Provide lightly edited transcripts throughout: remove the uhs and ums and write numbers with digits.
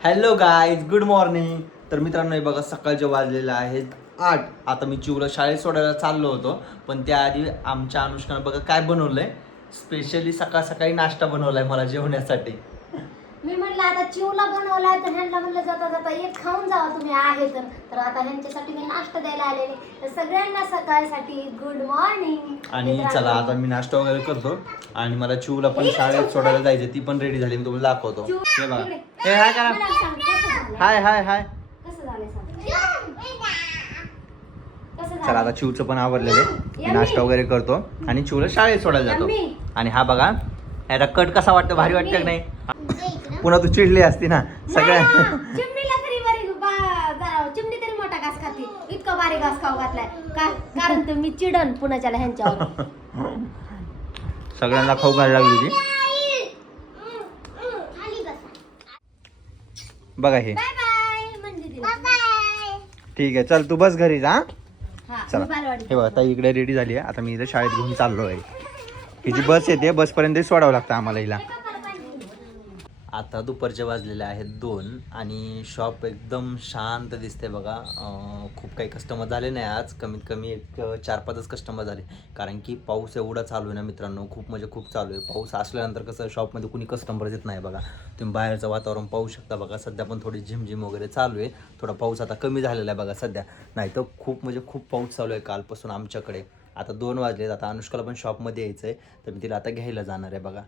Hello guys, good morning. तर मित्रांनो, हे बघा सकाळचे वाजलेले आहेत 8. आता मी चिवला शाळेत सोडायला चाललो होतो, पण त्याआधी आमच्या अनुष्कानं बघा काय बनवलंय. स्पेशली सकाळ सकाळी नाश्ता बनवलाय मला जेवण्यासाठी. मी म्हटलं आता चिवला बनवलाय तर ह्यांना म्हणलं जाता जाता एक खाऊन जावा तुम्ही आहे तर आता ह्यांच्यासाठी मी नाश्ता द्यायला आलेले. तर सगळ्यांना सकाळसाठी गुड मॉर्निंग. आणि चला आता मी नाश्ता वगैरे करतो आणि मला चिवला पण शाळेत सोडायला जायचं. ती पण रेडी झाली, मी तुम्हाला दाखवतो. हे बघा, हे हाय करा. हाय हाय हाय. कसं झालंय सांग. चला आता चिवचं पण आवरलेलं आहे. नाश्ता वगैरे करतो आणि चिवला शाळेत सोडायला जातो. आणि हा बघा, याचा कट कसा वाटतो, भारी वाटतं की नाही. पुन्हा तू चिडली असती ना सगळ्या. चिमणीला तरी चिमणी तरी मोठा घास खाते, इतका बारीक घास खाऊ घातलाय कारण तर मी चिडन पुण्याच्याला ह्यांच्यावर. सगळ्यांना खाऊ घालायला लागली ती. बघा हे ठीक आहे, चल तू बस घरी जा. चला हे बघा, ताई इकडे रेडी झाली आहे. आता मी इथे शाळेत घेऊन चाललो आहे. हिची बस येते, बसपर्यंत सोडावं लागतं आम्हाला हिला. आता दुपारचे वाजलेले आहेत 2 आणि शॉप एकदम शांत दिसते बघा. खूप काही कस्टमर झाले नाही आज, कमीत कमी एक 4-5च कस्टमर झाले. कारण की पाऊस एवढा चालू आहे ना मित्रांनो, खूप म्हणजे खूप चालू आहे. पाऊस असल्यानंतर कसं शॉपमध्ये कुणी कस्टमर येत नाही बघा. तुम्ही बाहेरचं वातावरण पाहू शकता बघा. सध्या पण थोडी झिमझिम वगैरे चालू आहे. थोडा पाऊस आता कमी झालेला आहे बघा सध्या. नाही तर खूप म्हणजे खूप पाऊस चालू आहे कालपासून आमच्याकडे. आता 2 वाजलेत. आता अनुष्काला पण शॉपमध्ये यायचं आहे, तर मी तिला आता घ्यायला जाणार आहे बघा.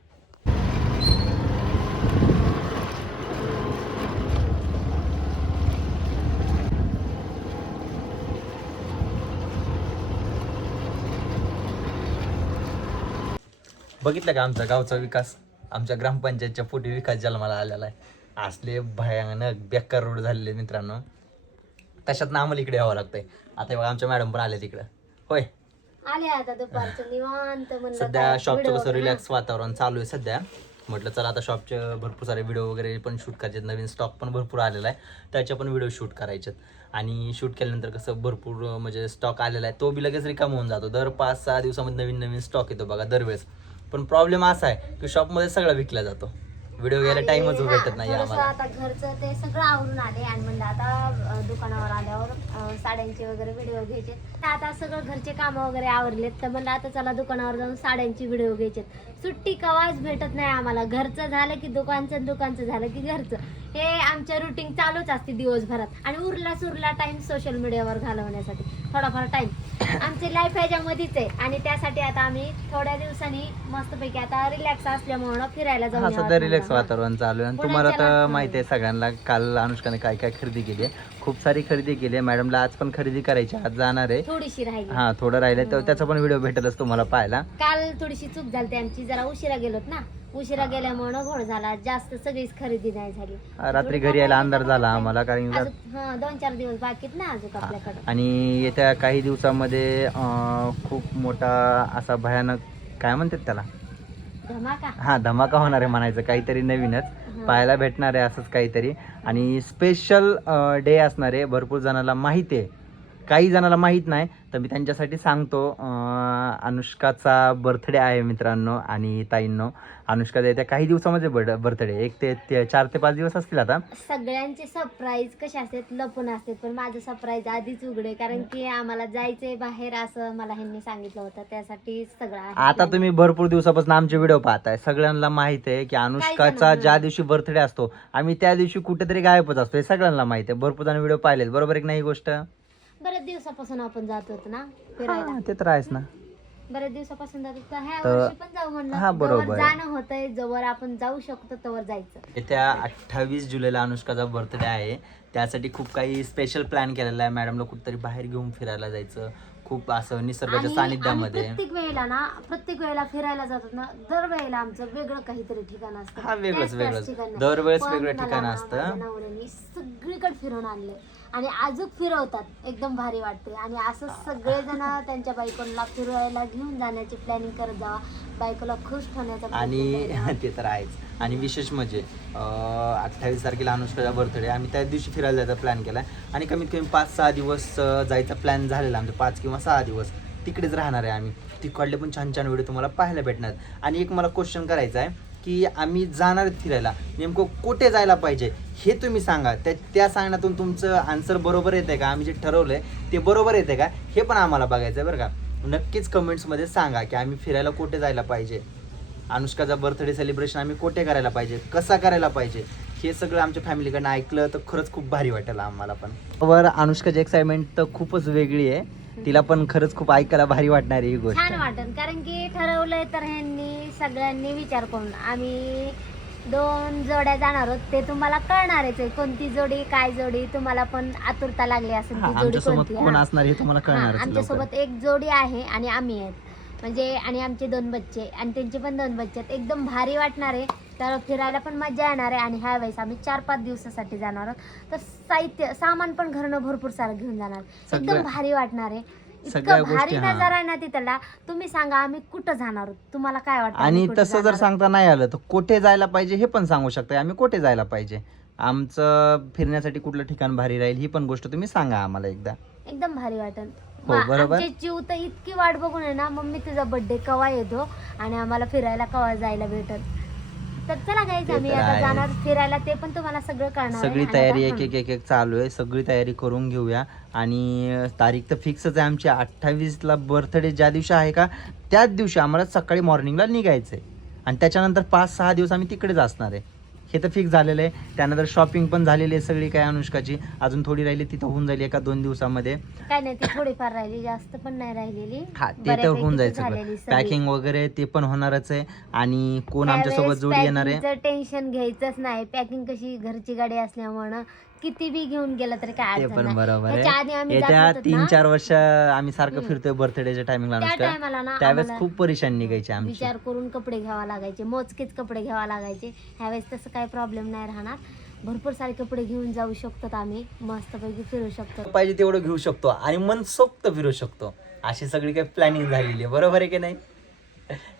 बघितलं का आमचा गावचा विकास, आमच्या ग्रामपंचायतच्या पोटी विकास जन्माला आलेला आहे. असले भयानक बेकार रोड झालेले मित्रांनो, तशात आम्हाला इकडे यावं लागतंय. आता बघा आमच्या मॅडम पण आले तिकडं. होय, आले आता दुपारचं निवांत. म्हणलं सध्या शॉपचं कसं रिलॅक्स वातावरण चालू आहे सध्या. म्हटलं चला आता शॉपचे भरपूर सारे व्हिडिओ वगैरे पण शूट करायचे. नवीन स्टॉक पण भरपूर आलेला आहे, त्याच्या पण व्हिडिओ शूट करायचे. आणि शूट केल्यानंतर कसं भरपूर म्हणजे स्टॉक आलेला आहे, तो बी लगेच रिकाम होऊन जातो. दर 5-6 दिवसामध्ये नवीन नवीन स्टॉक येतो बघा दरवेळेस. पण प्रॉब्लेम असा आहे की शॉपमध्ये सगळं विकला जातो, व्हिडिओ घ्यायला टाइमच भेटत नाही आम्हाला. आता घरचं ते सगळं आवरून आले आणि म्हणलं आता दुकानावर आल्यावर साड्यांचे वगैरे व्हिडिओ घ्यायचे. आता सगळं घरचे कामं वगैरे आवरलेत, तर म्हणलं आता चला दुकानावर जाऊन साड्यांची व्हिडिओ घ्यायचे. सुट्टी कवाच भेटत नाही आम्हाला. घरचं झालं की दुकानचं, दुकानचं झालं की घरचं. हे आमच्या रुटीन चालूच असते दिवसभरात. आणि उरला टाइम सोशल मीडियावर घालवण्यासाठी थोडाफार टाइम आमची लाईफ ह्याच्यामध्येच आहे. आणि त्यासाठी आता आम्ही थोड्या दिवसांनी मस्तपैकी आता रिलॅक्स असल्यामुळे फिरायला जाऊन सध्या रिलॅक्स वातावरण चालू आहे. आणि तुम्हाला तर माहिती आहे सगळ्यांना, काल अनुष्काने काय काय खरेदी केली आहे. खूप सारी खरेदी केली आहे. मॅडमला आज पण खरेदी करायची, आज जाणार आहे. थोडीशी राहिली, हा थोडं राहिलंय, तर त्याचा पण व्हिडिओ भेटेलच तुम्हाला पाहायला. काल थोडीशी चूक झाली आमची, जरा उशिरा गेलोत ना. उशिरा गेल्यामुळे घोळ झाला, जास्त सगळीच खरेदी नाही झाली. रात्री घरी यायला अंधार झाला आम्हाला, कारण 2-4 दिवस बाकीत ना अजून आपल्याकडे. आणि येत्या काही दिवसामध्ये खूप मोठा असा भयानक काय म्हणतात त्याला, धमाका. हा धमाका होणार आहे म्हणायचं. काहीतरी नवीनच पाहायला भेटणार आहे असंच काहीतरी. आणि स्पेशल डे असणार आहे. भरपूर जणांना माहिती आहे, काही जणांना माहीत नाही, तर मी त्यांच्यासाठी सांगतो. अनुष्काचा बर्थडे आहे मित्रांनो आणि ताईंनो. अनुष्काचा येत्या काही दिवसामध्ये बर्थडे, 1 ते 4 ते 5 दिवस असतील. आता सगळ्यांचे सरप्राईज कसे असतात, लपून असतात, पण माझं सरप्राईज आधीच उघडे, कारण की आम्हाला जायचंय बाहेर असं मला ह्यांनी सांगितलं होतं. त्यासाठी सगळं आहे. आता तुम्ही भरपूर दिवसापासून आमचे व्हिडिओ पाहताय, सगळ्यांना माहित आहे की अनुष्काचा ज्या दिवशी बर्थडे असतो आम्ही त्या दिवशी कुठेतरी गायबच असतो. हे सगळ्यांना माहिती आहे. भरपूर जण व्हिडिओ पाहिलेत, बरोबर एक नाही गोष्ट. बरेच दिवसापासून आपण जात होतो ना फिरायला. ते तर आहेच ना, बरेच दिवसापासून जात होतो. ह्या तर वर्षी पण जाऊ म्हणलं. हा बरोबर जाणं होतंय, जवळ आपण जाऊ शकतो तवर जायचं. येत्या 28 जुलैला अनुष्काचा बर्थडे आहे. त्यासाठी खूप काही स्पेशल प्लॅन केलेला आहे. मॅडमला कुठेतरी बाहेर घेऊन फिरायला जायचं, खूप असं निसर्गाच्या सानिध्यामध्ये. प्रत्येक वेळेला फिरायला जातात ना, दरवेळेला आमचं वेगळं काहीतरी ठिकाण असतं. हा वेगळंच दरवेळेस वेगळं ठिकाण असतं. नवऱ्याने सगळीकडे फिरून आणले आणि अजून फिरवतात, एकदम भारी वाटते. आणि असं सगळेजण त्यांच्या बायकोला फिरवायला घेऊन जाण्याची प्लॅनिंग करत जावा, बायकोला खुश ठेवण्याचा. आणि ते तर आहेच. आणि विशेष म्हणजे 28 तारखेला अनुष्काचा बर्थडे, आम्ही त्या दिवशी फिरायला जायचा प्लॅन केला आहे. आणि कमीत कमी 5-6 दिवस जायचा प्लॅन झालेला आमचा. 5 किंवा 6 दिवस तिकडेच राहणार आहे आम्ही. तिकडले पण छान छान व्हिडिओ तुम्हाला पाहायला भेटणार. आणि एक मला क्वेश्चन करायचा आहे की आम्ही जाणार आहेत फिरायला, नेमकं कुठे जायला पाहिजे हे तुम्ही सांगा. त्या सांगण्यातून तुमचं आन्सर बरोबर येते का, आम्ही जे ठरवलं आहे ते बरोबर येते का, हे पण आम्हाला बघायचं आहे बरं का. नक्कीच कमेंट्समध्ये सांगा की आम्ही फिरायला कुठे जायला पाहिजे, अनुष्काचा बर्थडे सेलिब्रेशन आम्ही कुठे करायला पाहिजे, कसा करायला पाहिजे, हे सगळं आमच्या फॅमिलीकडनं ऐकलं तर खरंच खूप भारी वाटेल आम्हाला पण. वर अनुष्काची एक्साइटमेंट तर खूपच वेगळी आहे, तिला पण खरंच खूप ऐकायला भारी वाटणार आहे ही गोष्ट. छान वाटेल, कारण की ठरवलंय तर ह्यांनी सगळ्यांनी विचार करून. आम्ही 2 जोड्या जाणार आहोत, ते तुम्हाला कळणारच आहे कोणती जोडी काय जोडी, तुम्हाला पण आतुरता लागली असेल ती जोडी आमच्यासोबत कोणती. कोण असणार हे तुम्हाला कळणार. आमच्यासोबत एक जोडी आहे आणि आम्ही आहेत, म्हणजे आणि आमचे 2 बच्चे आणि त्यांचे पण 2 बच्चे आहेत. एकदम भारी वाटणार आहे, तर फिरायला पण मजा येणार आहे. आणि ह्या वेळेस आम्ही 4-5 दिवसासाठी जाणार आहोत, तर साहित्य सामान पण घरनं भरपूर सारं घेऊन जाणार. एकदम भारी वाटणार आहे, इतकं भारी नजारा आहे ना तिथला. तुम्ही सांगा आम्ही कुठं जाणार आहोत, तुम्हाला काय वाटतं? आणि तसं जर सांगता नाही आलं तर कुठे जायला पाहिजे हे पण सांगू शकता, आम्ही कुठे जायला पाहिजे, आमचं फिरण्यासाठी कुठलं ठिकाण भारी राहील ही पण गोष्ट तुम्ही सांगा आम्हाला एकदा. एकदम भारी वाटेल. हो, बरोबर. आमची जीव तर इतकी वाट बघून आहे ना, मम्मी तुझा बर्थडे केव्हा येतो आणि आम्हाला फिरायला केव्हा जायला भेटल. तर चला गाईज, आम्ही आता जाणार फिरायला, ते पण तुम्हाला सगळं कळणार. सगळी तयारी एक चालू आहे, सगळी तयारी करून घेऊया. आणि तारीख तर फिक्सच आहे आमची 28ला बर्थडे ज्या दिवशी आहे का त्याच दिवशी आम्हाला सकाळी मॉर्निंगला निघायचं आहे आणि त्याच्यानंतर 5-6 दिवस आम्ही तिकडेच असणार आहे, हे तर फिक्स झालेलं आहे. त्यानंतर शॉपिंग पण झालेली आहे सगळी काय अनुष्काची, अजून थोडी राहिली, तिथं होऊन जाईल 1-2 दिवसामध्ये. काय नाही, ती थोडीफार राहिली, जास्त पण नाही राहिलेली. हा, ते तर होऊन जायचं. पॅकिंग वगैरे ते पण होणारच आहे. आणि कोण आमच्यासोबत जोडी येणार आहे टेन्शन घ्यायचंच नाही. पॅकिंग कशी घरची गाडी असल्यामुळे किती बी घेऊन गेलं तरी काय ते अडचण पण नाही. बरोबर ह्याच्या आहे. आधी आम्ही येत्या जात होतो ना, 3-4 वर्ष आम्ही सारखं फिरतोय बर्थडेच्या टायमिंगला त्या अनुष्का, टायमाला ना त्यावेळेस आम्हाला खूप परेशान निघायची आमची. विचार करून कपडे घ्यावा लागायचे, मोजकेच कपडे घ्यावा लागायचे. ह्यावेळेस तसं काही प्रॉब्लेम नाही राहणार, भरपूर सारे कपडे घेऊन जाऊ शकतो, आम्ही मस्तपैकी फिरू शकतो. पाहिजे तेवढं घेऊ शकतो आणि मनसोक्त फिरू शकतो, अशी सगळी काही प्लॅनिंग झालेली आहे. बरोबर आहे की नाही?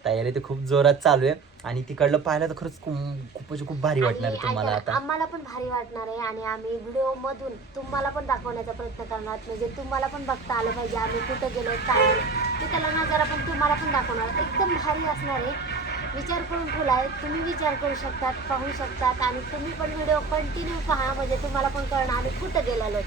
तयारी तर खूप जोरात चालू आहे आणि तिकडलं पाहायला तर खरंच खूप भारी वाटणार आहे तुम्हाला. आता आम्हाला पण भारी वाटणार आहे आणि आम्ही व्हिडिओ मधून तुम्हाला पण दाखवण्याचा प्रयत्न करणार, म्हणजे तुम्हाला पण बघता आलं पाहिजे आम्ही कुठं गेलो काय, तिथला नजारा पण तुम्हाला पण दाखवणार. एकदम भारी असणार आहे, विचार करून ठेवला आहे. तुम्ही विचार करू शकतात, पाहू शकतात आणि तुम्ही पण व्हिडिओ कंटिन्यू पहा, म्हणजे तुम्हाला पण कळणार आम्ही कुठं गेलेलो.